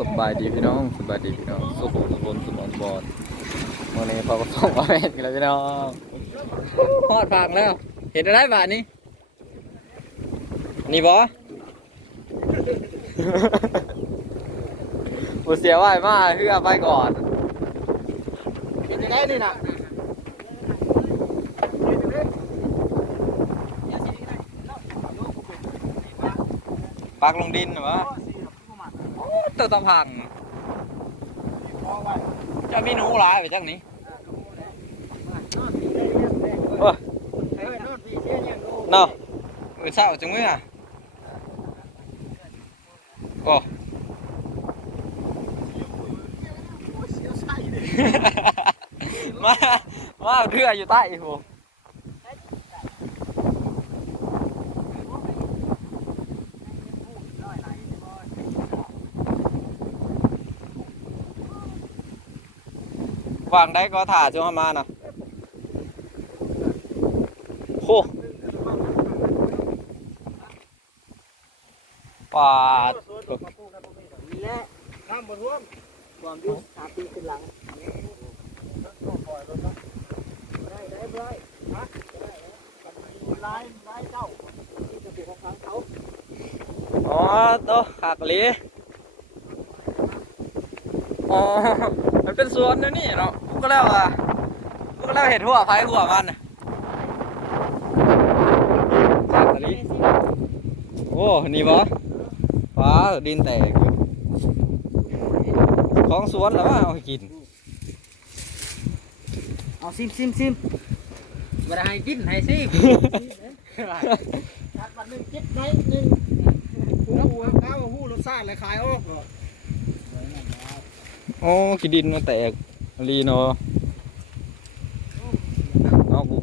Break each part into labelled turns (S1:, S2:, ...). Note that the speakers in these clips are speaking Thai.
S1: สบายดีพี่น้องสบายดีพี่น้องสุขสุขนสมองบอดวันนี้พอก็ส่งมาเห็นกันแล้วพี่น้องพอดฟังแล้ว เห็นอะไรบ้านี้นี่บอบุเสียไหวมากคือเอไปก่อน
S2: เป็นยังไงนี่นะ
S1: ปักลงดินหรอวะ ตัวตะพังจะมีหนูหลายไปจังนี้โอ้ยเนาะมือเศร้าจังมืออะโอ้มามาเรืออยู่ใต้โห วางได้ก็ถ่าช่วงมานะโหปาด
S2: นี่แหละน้ำบนร่วมรวมอยู่สามปีขึ้นหลังได้ได้ได้ฮะได้ลายลายเจ้าที่จะเป็นของเขา
S1: อ๋อโตหักหลีอ๋อ มันเป็นสวนนะนี่เนาะพว กก็แล้วอะพวกก็แล้วเห็ดหัวไฟหัวมันน่ะหักหลีโอ้นี่บ่ฟ้าดินแตกอยู่ของสวนแล้วว่าเอาให้กิน
S2: เอาซิมซิมซิม
S3: มาได้ให้กินให้ซิม
S2: ตัดวันหนึ่งเจ็ดได้หนึ่งหูหูข้าวหูรสชาติอะไรขายออก
S1: โอ้กินดินมันแตก ลีเนาะเอากู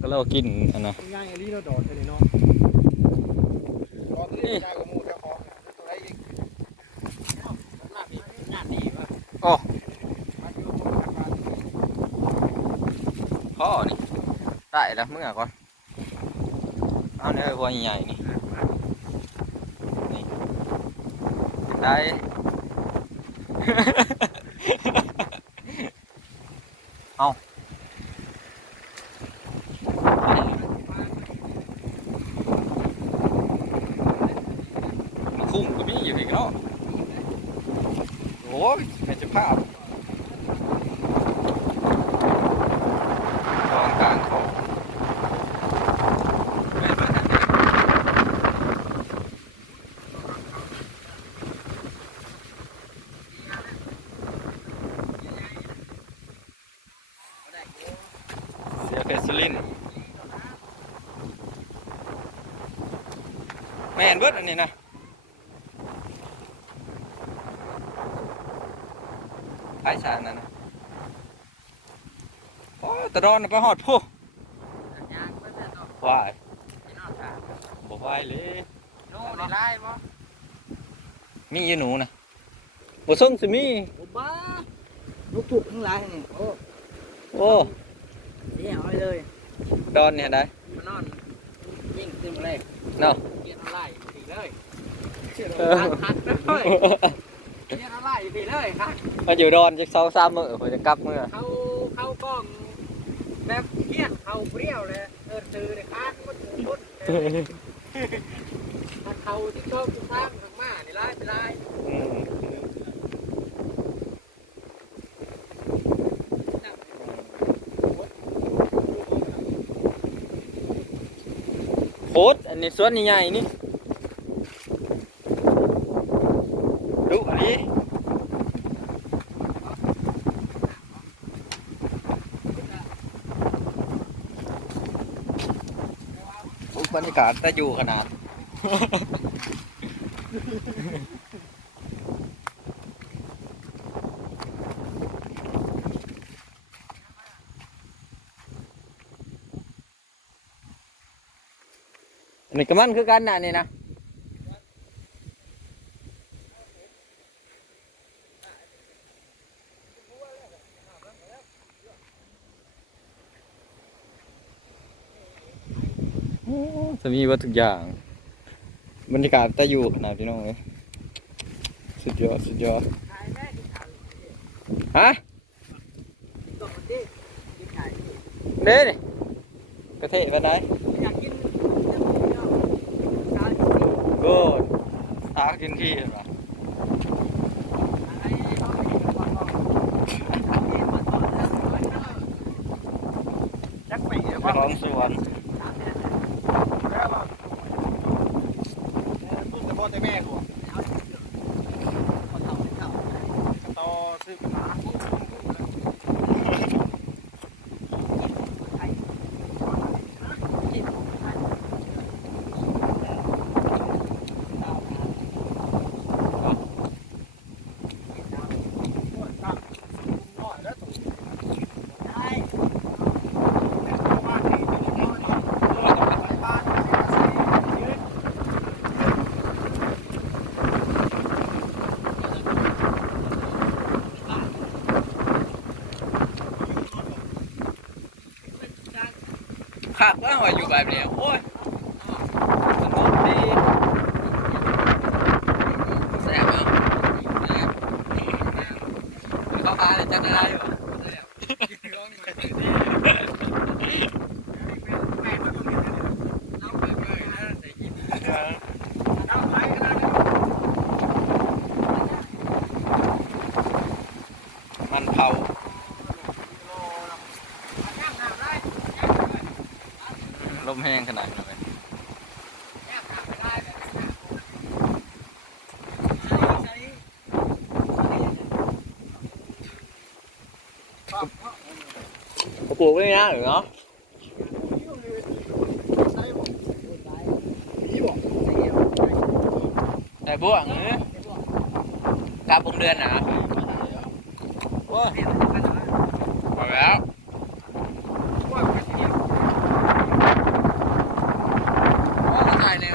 S1: ก็แล้วกินอันนะ
S2: ง่ายอันนี้เราดอดเลยเนาะดอดนี่ได้กับมูเจ้าของตัวไหนอีก
S3: หน้าดีหน้าดีวะ
S1: โอ้
S2: มาอยู่ตรงกลาง
S1: พ่อนี่ได้แล้วเมื่อก่อนเอาเนื้อวัวใหญ่ๆนี่นี่ได้ เอามาคุ้มก็มีอยู่อีกเนาะ โอ้ยเป็นจะภาพกองกลางของแม่นบ่ทันได้เสียเพชรสุรินแม่นเบิดอันนี้นะ ไอ้ชานั่นนะโอ้ยตะดอนน่ะไปหอดผู้
S3: ยางเพื่อนเนาะ
S1: วาย
S3: พี่น้องค่ะ
S1: บอกวายเลย
S3: โน่ในไล่บ่
S1: มีอยู่หนูนะบ่ส่งสิมี
S2: ผมบ้าลูกถูกทั้งหลายนี่โอ้
S1: โอ้
S2: เสียเอาเลย
S1: ดอนเนี่ยได้
S3: มานอนยิ่งขึ้นเลย
S1: เนาะ
S3: เกียร์อะไรสีเลย
S1: เออ
S3: คักเลย เกียร์อะไรสีเลยคัก
S1: มาอยู่ดอนจักสองสามมื้อผมจะกลับมื้อ
S3: เขาเขากล้องแบบเกียร์เขาเปรี้ยวเลยเออซื้อเลยคักมันพุดถ้าเขาที่ชอบทุกทางทางมานี่ไล่ไปไล่
S1: อืมโคตรอันนี้สวนใหญ่ๆนี่ดุอันนี้โอ้บ รรยากาศแต่อยู่ขนาด นี่ก็มันคือกันนะนี่นะ จะมีวัตถุกอย่าง บรรยากาศแต่อยู่ขนาดพี่น้องเลยสุดยอดสุดยอด
S2: ขายแม่กินขาย
S1: ฮะ
S2: ตัวมันดิกินขายดิ
S1: เด้นี่กระเทะไปไหน
S2: อยากกินขายดิ
S1: โกูดหากินที่เหรอ
S2: อะไรเขาไม่ได้ก่อนบอกเขาเองมาต่อแล้วจักไปเดี๋ยว
S1: ไป
S2: ว่า
S1: ของสวน
S2: สามเดือน
S3: แล้วว่ามึงแต่พ่อแต่แม่กู
S2: เอาเดี๋ยวคนเฒ่าคนเฒ่า
S3: ต่อซื้อกันมา
S1: ขั บว่ายู่แบบนี้โอ้ยสนุกดีแซ่บเนาะแซ่บเข้ามาเลยจังได้อยู่มันเผา ลมแห้งขนาดนั้นเลยปลูกไม่ยากหรือเนาะแต่บ่วงเอ้ยกาบงเดือนนะโอ้ยพอแล้วโอ้ยตายเนี่ย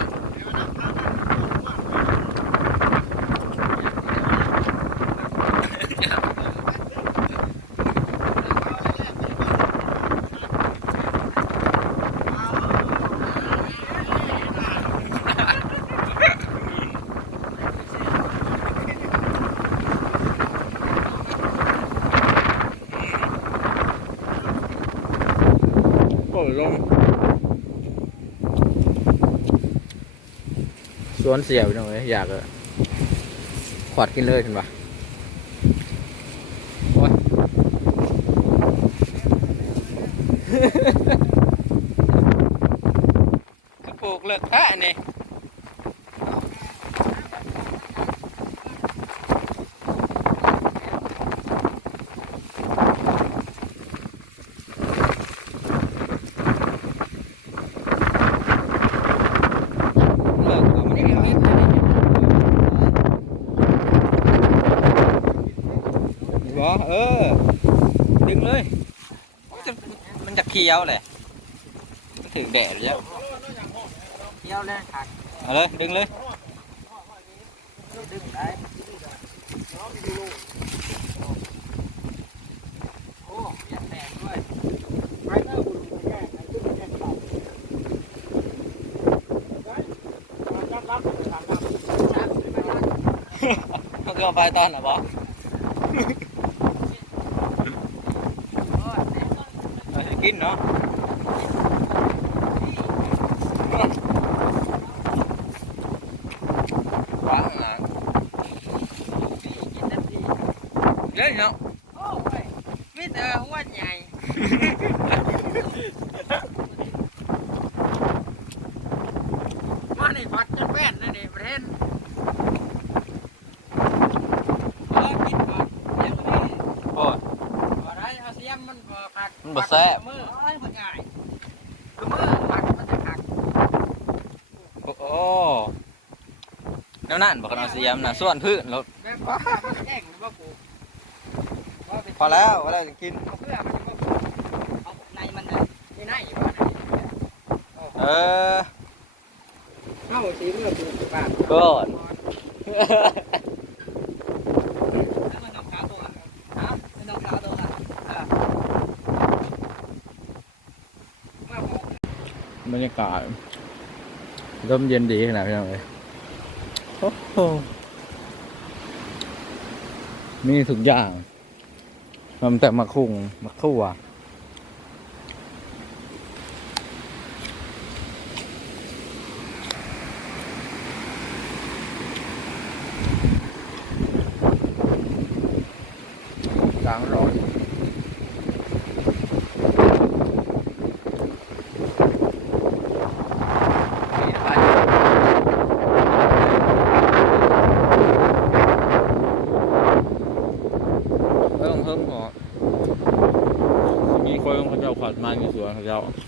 S1: โอ้ยลง สวนเสียวหน่อยอยากอะขวดกินเลยถึงปะโอ้ย จะปลูกเลิกแค่นี่เลิกเอามันไม่ได้บอเออ ดึงเลยมันจะ มันจะเคี้ยวเลยมันถึงแดดแล้ว
S2: เที่ยวแรงขาด
S1: เอาเลยดึงเลย
S2: ดึงได้โอ้อยากแตกด้วย
S3: ไปเตอร์บุญแก่ไหนขึ้นแก่กระเป๋าจับรับทางรับ
S2: ชักไปได้
S1: มันก็ไปตอบอ
S2: โอ้แตก
S1: เราจะ กินเนาะว้างอะ
S2: กินน้ำดี
S1: เล่นเนาะ
S2: โอ้ยมีแต่หัวใหญ่ว่านี่พัดจนแป้นนะนี่ประเทศเออกินก่อนเดี๋ยวนี้
S1: โอ้ย
S2: บ่ได้เอาเสียมมันบ่ผัด
S1: มันบ่แซ่บ
S2: มือโอ้ยมันง่ายคือมือผัดมันจะหัก
S1: โอ้โอ้แนวนั่นบอกกันเอาเสียมนะส่วนพื้นเรา
S2: แบบว่ามันแจ้งหรือว่ากูว่าเป็น
S1: พอแล้วพอแล้วจะกิน
S2: เอาเพื่อมันจะว่ากูเอาในมันน่ะนี่ในอยู่ว่าไหน
S1: เออ
S2: เข้าสีเมื่อกูปาก
S1: ก่อน
S2: บ
S1: รรยากาศร่มเย็นดีขนาดนี้เลยโอ้มีทุกอย่างทำแต่มาคุ้งมาคั่ว ม